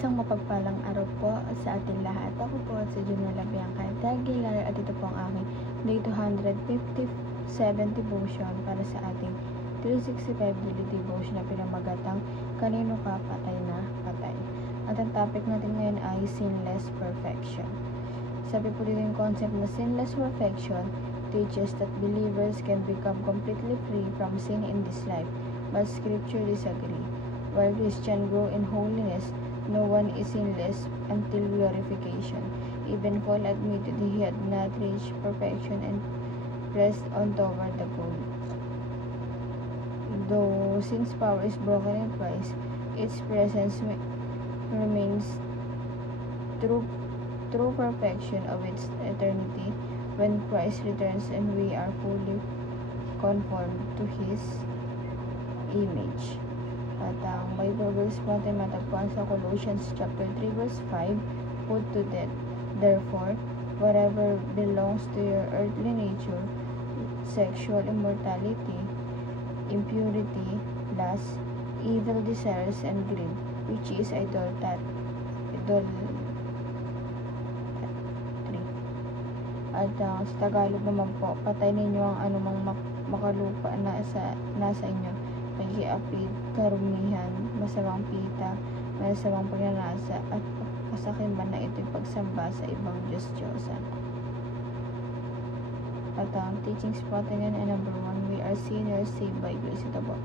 Isang mapagpalang araw po sa ating lahat. Ako po si Junella Bianca Aguilar at ito po ang aking day 257 devotion para sa ating 365 daily devotion na pinamagatang Kanino Ka Patay na Patay. At ang topic natin ngayon ay Sinless Perfection. Sabi po dito yung concept na Sinless Perfection teaches that believers can become completely free from sin in this life, but Scripture disagree. While Christians grow in holiness, no one is sinless until glorification. Even Paul admitted he had not reached perfection and pressed on toward the goal. Though sin's power is broken in Christ, its presence remains true perfection of its eternity when Christ returns and we are fully conformed to His image. At ang Bible verse po natin matagpuan sa Colossians chapter 3 verse 5, put to death, therefore, whatever belongs to your earthly nature, sexual immorality, impurity, lust, evil desires, and greed, which is idolatry. At sa Tagalog naman po, patay ninyo ang anumang makalupa na nasa inyo, pag-iapid, karumihan, masamang pita, masamang pagnanasa, at kasakiman na ito'y pagsamba sa ibang Diyos-Diyosan. At ang teachings po natin ay number 1, we are sinners saved by grace. Ito po,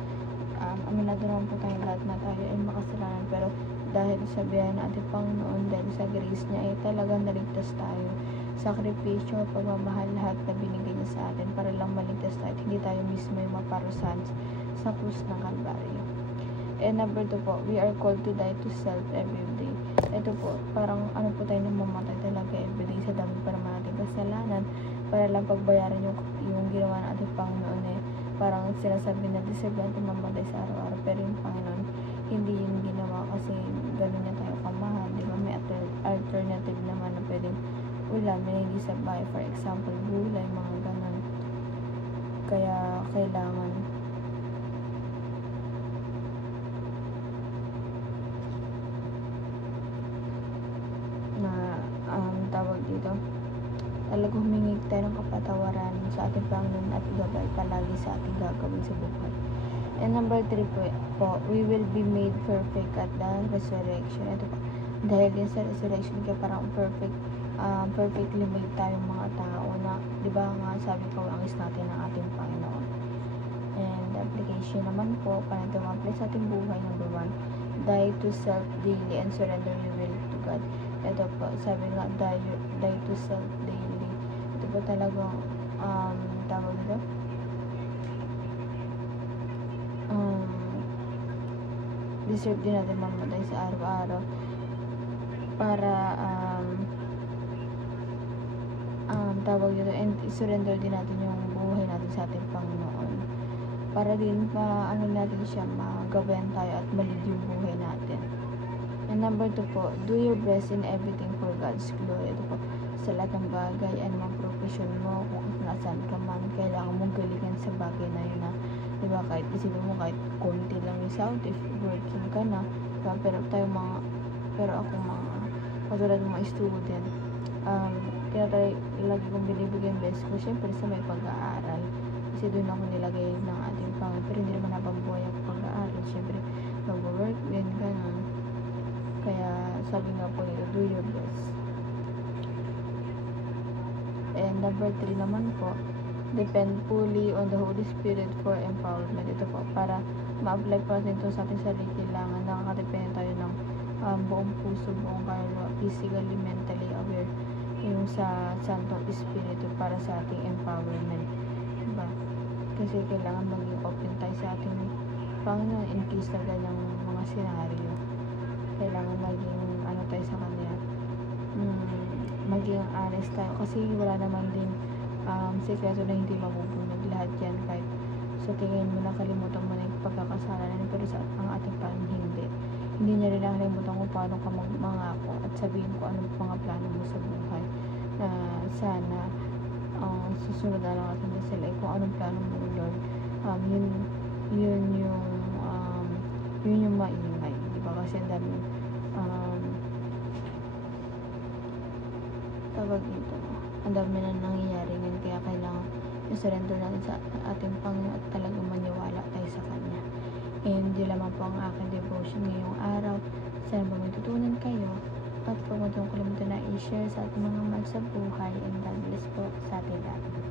aminado naman po tayo lahat na tayo ay makasalanan, pero dahil sa biyaya ng ating Panginoon, dahil sa grace niya ay talagang naligtas tayo. Sakripisyo at pagmamahal lahat na binigay niya sa atin para lang maligtas tayo at hindi tayo mismo yung maparusahan sa krus ng Kalbaryo. And number 2 po, we are called to die to self every day. Ito po, parang ano po tayo nang mamatay talaga everyday sa dami pa naman ating kasalanan para lang pagbayaran yung ginawa ng ating Panginoon parang sinasabi na deserve natin mamatay sa araw-araw, pero yung Panginoon hindi yung ginawa kasi ganun niya tayo kamahal, di ba? May alternative naman na pwedeng ulam na hindi sa bahay, for example gulay, mga ganun. Kaya kailangan na tawag dito, talagang humingi tayo ng kapatawaran sa ating Panginoon at igabay palagi sa ating gagawin sa buhay. And number 3 po, we will be made perfect at the resurrection. Ito po, dahil din sa resurrection kaya parang perfectly made tayong mga tao na, di ba nga sabi ko, ang is natin ng ating Panginoon. And application naman po, para ito ma-apply sa ating buhay, number 1, die to self daily and surrender your will to God. Ito po, sabi nga, die to self daily. Ito po talagang tawag dito, deserve din natin mamatay sa araw-araw para tawag dito, and surrender din natin yung buhay natin sa ating Panginoon para din natin siya, magabayan tayo at malig yung buhay natin. And number 2 po, do your best in everything for God's glory. Ito po, sa lahat ng bagay, anumang profession mo, kung nasaan ka man, kailangan mong galingan sa bagay na yun na, di ba, kahit isipin mo, kahit konti lang yung sound, if working ka na, diba? Pero ako katulad ng mga student, tinatry, lagi kong binibigay yung best ko, syempre sa may pag-aaral, kasi doon ako nilagay ng ating Panginoon, pero hindi naman nababuhay ang pag-aaral, syempre, mag-work din, ganun. Kaya, sabi nga po nito, do your best. And number 3 naman po, depend fully on the Holy Spirit for empowerment. Ito po, para ma-apply po natin ito sa ating sarili, kailangan nakakadepende tayo ng buong puso, buong kaluluwa, physically, mentally aware yung sa Santong Espiritu para sa ating empowerment, diba? Kasi kailangan maging open tayo sa ating Panginoon in case na ganyang mga senaryo. Kailangan maging tayo sa Kanya, maging honest tayo, kasi wala naman din sekreto na hindi mabubunyag lahat yan, kahit sa tingin mo nakalimutan mo na yung pagkakasalanan, pero sa ang ating Panginoon hindi niya rin nakalimutan kung paano ka magmangako at sabihin ko anong mga plano mo sa buhay, na sana susunod na lang natin sila kung anong plano mo, Lord. Yun yung maingay, di ba? Kasi ang dami um, tawag dito, ang dami na nangyayari ngayon, kaya kailangan i-surrender natin sa ating Panginoon at talagang maniwala tayo sa Kanya. And yun lamang po ang aking devotion ngayong araw. Sana ba matutunan kayo, at huwag mo itong kalimutan na i-share sa ating mga mahal sa buhay, and God bless po sa ating lahat.